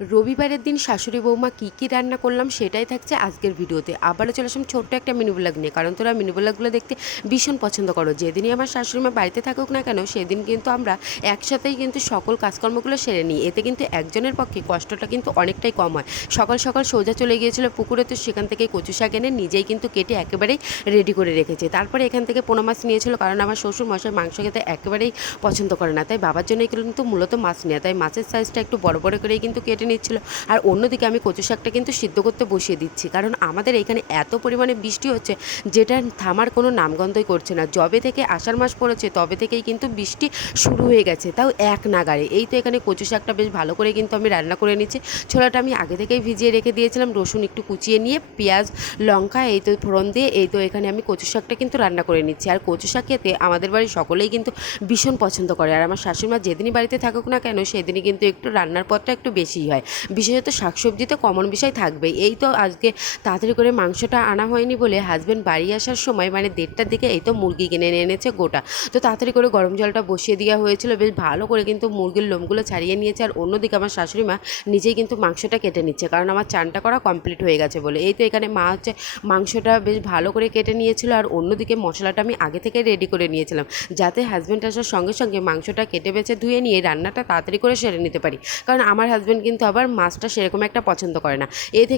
রবিবারের দিন শাশুড়ি বৌমা কী কী রান্না করলাম সেটাই থাকছে আজকের ভিডিওতে। আবারও চলে আসলাম ছোট্ট একটা মিনি ব্লগ নিয়ে, কারণ তোরা মিনি ব্লগগুলো দেখতে ভীষণ পছন্দ করো। যেদিনই আমার শাশুড়ি মা বাড়িতে থাকুক না কেন, সেদিন কিন্তু আমরা একসাথেই কিন্তু সকল কাজকর্মগুলো সেরে নিই। এতে কিন্তু একজনের পক্ষে কষ্টটা কিন্তু অনেকটাই কম হয়। সকাল সকাল সোজা চলে গিয়েছিল পুকুরে, তো সেখান থেকে কচু শাক এনে নিজেই কিন্তু কেটে একেবারেই রেডি করে রেখেছে। তারপরে এখান থেকে পোনা মাছ নিয়েছিল, কারণ আমার শ্বশুর মশাই মাংস খেতে একেবারেই পছন্দ করে না, তাই বাবার জন্যই কিন্তু মূলত মাছ নেওয়া। তাই মাছের সাইজটা একটু বড় বড় করেই কিন্তু কেটে নিচ্ছিল। আর অন্যদিকে আমি কচু শাকটা কিন্তু সিদ্ধ করতে বসিয়ে দিচ্ছি, কারণ আমাদের এখানে এত পরিমাণে বৃষ্টি হচ্ছে যেটা থামার কোনো নামগন্ধই করছে না। যবে থেকে আষাঢ় মাস পড়েছে তবে থেকেই কিন্তু বৃষ্টি শুরু হয়ে গেছে, তাও এক নাগাড়ে। এই তো এখানে কচু শাকটা বেশ ভালো করে কিন্তু আমি রান্না করে নিচ্ছি। ছোলাটা আমি আগে থেকেই ভিজিয়ে রেখে দিয়েছিলাম, রসুন একটু কুচিয়ে নিয়ে পেঁয়াজ লঙ্কা এই তো ফোড়ন দিয়ে এই তো এখানে আমি কচু শাকটা কিন্তু রান্না করে নিচ্ছি। আর কচু শাক খেতে আমাদের বাড়ির সকলেই কিন্তু ভীষণ পছন্দ করে। আর আমার শাশুড়ি মা যেদিনই বাড়িতে থাকুক না কেন, সেদিনই কিন্তু একটু রান্নার পথটা একটু বেশিই হয়। বিশেষত শাকসবজিতে কমন বিষয় থাকবে। এই তো আজকে তাড়াতাড়ি করে মাংসটা আনা হয়নি বলে হাজব্যান্ড বাড়ি আসার সময় মানে 1:30টার দিকে এই তো মুরগি কিনে এনেছে গোটা। তো তাড়াতাড়ি করে গরম জলটা বসিয়ে দেওয়া হয়েছিল, বেশ ভালো করে কিন্তু মুরগির লোমগুলো ছাড়িয়ে নিয়েছে। আর অন্যদিকে আমার শাশুড়ি মা নিজেই কিন্তু মাংসটা কেটে নিচ্ছে, কারণ আমার চানটা করা কমপ্লিট হয়ে গেছে বলে। এই তো এখানে মা হচ্ছে মাংসটা বেশ ভালো করে কেটে নিয়েছিল, আর অন্যদিকে মশলাটা আমি আগে থেকে রেডি করে নিয়েছিলাম, যাতে হাজব্যান্ড আসার সঙ্গে সঙ্গে মাংসটা কেটে বেছে ধুয়ে নিয়ে রান্নাটা তাড়াতাড়ি করে সেরে নিতে পারি। কারণ আমার হাজব্যান্ড কিন্তু আবার মাছটা সেরকম একটা পছন্দ করে না।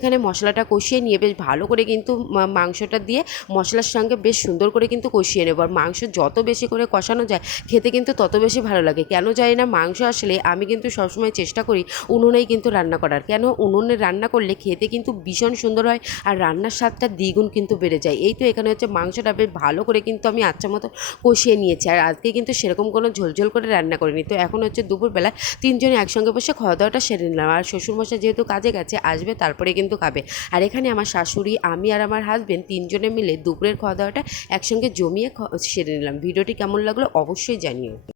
এখানে মশলাটা কষিয়ে নিয়ে বেশ ভালো করে কিন্তু মাংসটা দিয়ে মশলার সঙ্গে বেশ সুন্দর করে কিন্তু কষিয়ে নেব। আর মাংস যত বেশি করে কষানো যায় খেতে কিন্তু তত বেশি ভালো লাগে। কেন জানি না, মাংস আসলে আমি কিন্তু সবসময় চেষ্টা করি উনুনেই কিন্তু রান্না করার। কেন, উনুনে রান্না করলে খেতে কিন্তু ভীষণ সুন্দর হয়, আর রান্নার স্বাদটা দ্বিগুণ কিন্তু বেড়ে যায়। এই তো এখানে হচ্ছে মাংসটা বেশ ভালো করে কিন্তু আমি আচ্ছা মতো কষিয়ে নিয়েছি। আর আজকে কিন্তু সেরকম কোনো ঝোলঝোল করে রান্না করিনি। তো এখন হচ্ছে দুপুরবেলা তিনজনে একসঙ্গে বসে খাওয়া দাওয়াটা সেরে নিলাম। আর শ্বশুরমশাই যেহেতু কাজে গেছে, আসবে তারপরে কিন্তু খাবে। আর এখানে আমার শাশুড়ি, আমি আর আমার হাজবেন্ড তিনজনে মিলে দুপুরের খাওয়া দাওয়াটা একসঙ্গে জমিয়ে সেরে নিলাম। ভিডিওটি কেমন লাগলো অবশ্যই জানিও।